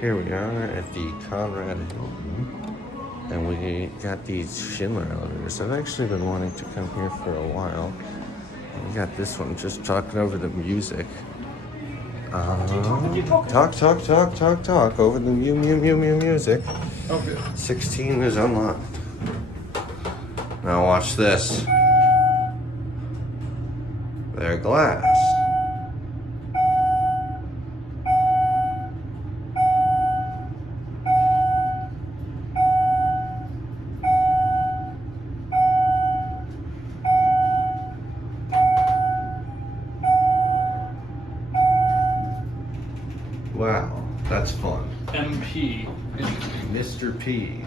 Here we are at the Conrad Hilton, and we got these Schindler elevators. I've actually been wanting to come here for a while. We got this one just talking over the music. Talk over the music. Okay. 16 is unlocked. Now watch this. They're glass. Wow, that's fun. MP. Mr. P.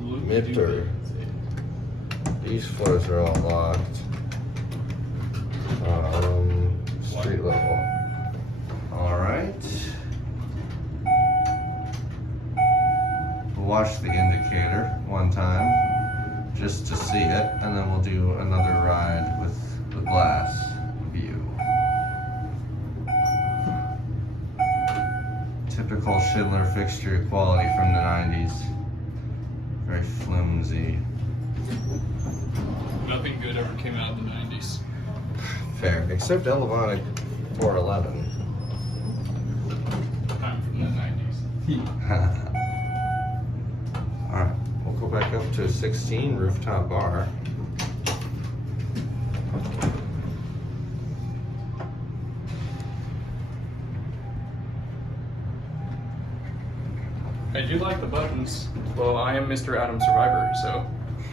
Look Mipper. These floors are all locked. Street level. Alright. We'll watch the indicator one time just to see it, and then we'll do another ride with the glass view. Typical Schindler fixture quality from the 90s. Very flimsy. Nothing good ever came out of the 90s. Fair, except Elevonic 411. I'm from the 90s. Alright, we'll go back up to 16 rooftop bar. I do like the buttons. Well, I am Mr. Adam Survivor, so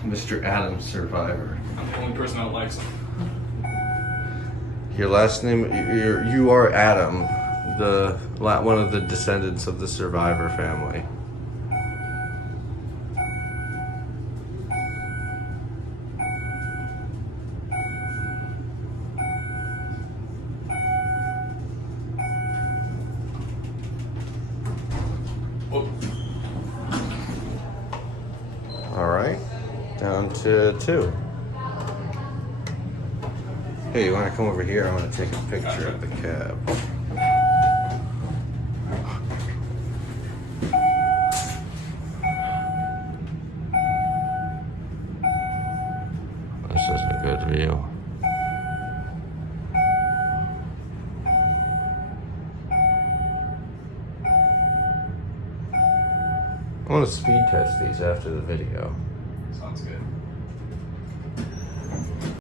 Mr. Adam Survivor. I'm the only person that likes them. Your last name, you are Adam, one of the descendants of the Survivor family. Whoa. All right, down to 2. Hey, you want to come over here? I want to take a picture of the cab. This is a good view. I want to speed test these after the video. Sounds good.